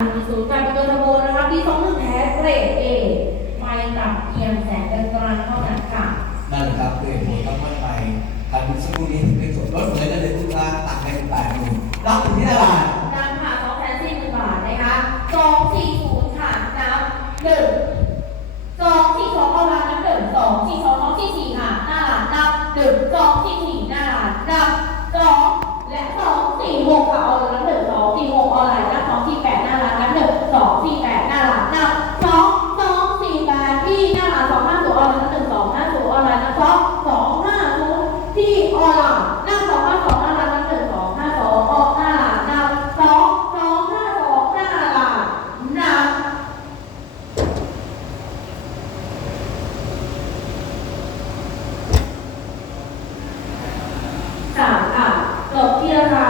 มีศูนย์การประกันตะโบนะคะปีสองหนึ่งแท้เกรดเอไปกับเอียงแสงกันกลางเท่านั้นค่ะนั่นแหละครับเกรดผมทำมันไปทำสันครู่นี้เป็นส่วนลดเลยนั่นเลยทุกร้านต่างกันแปดหมื่นรับที่ตลาด สามค่ะจบที่ราคา